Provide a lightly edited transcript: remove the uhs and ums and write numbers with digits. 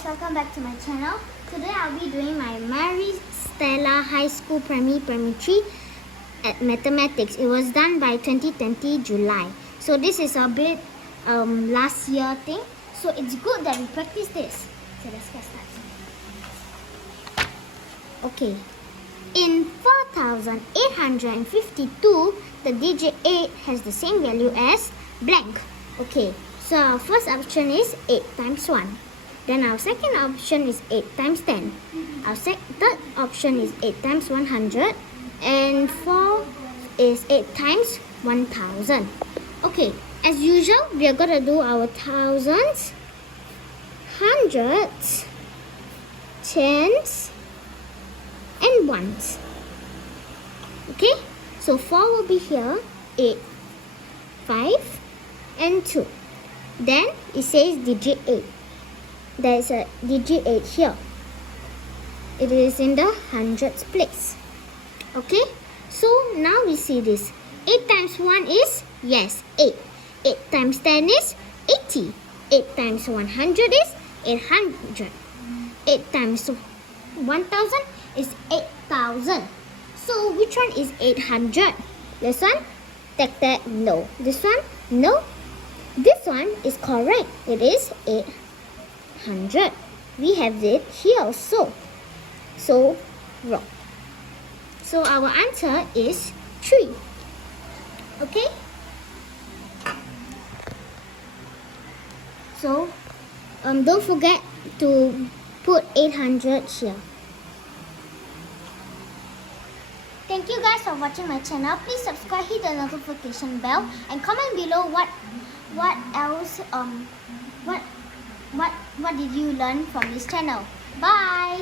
guys, welcome back to my channel. Today I'll be doing my Mary Stella High School Primary 3 at Mathematics. It was done by 2020 July. So this is a bit last year thing. So it's good that we practice this. So let's get started. Okay. In 4852, the digit 8 has the same value as blank. Okay. So our first option is 8 times 1. Then our second option is 8 times 10. Our third option is 8 times 100. And 4 is 8 times 1000. Okay, as usual, we are going to do our thousands, hundreds, tens, and ones. Okay, so 4 will be here, 8, 5, and 2. Then it says digit 8. There is a digit 8 here. It is in the hundreds place. Okay, so now we see this. 8 times 1 is, yes, 8. 8 times 10 is 80. 8 times 100 is 800. 8 times 1000 is 8000. So which one is 800? This one? Take that? No. This one? No. This one is correct. It is 800. We have it here also. So, wrong. So, our answer is 3. Okay? So, don't forget to put 800 here. Thank you guys for watching my channel. Please subscribe, hit the notification bell, and comment below what else what did you learn from this channel. Bye.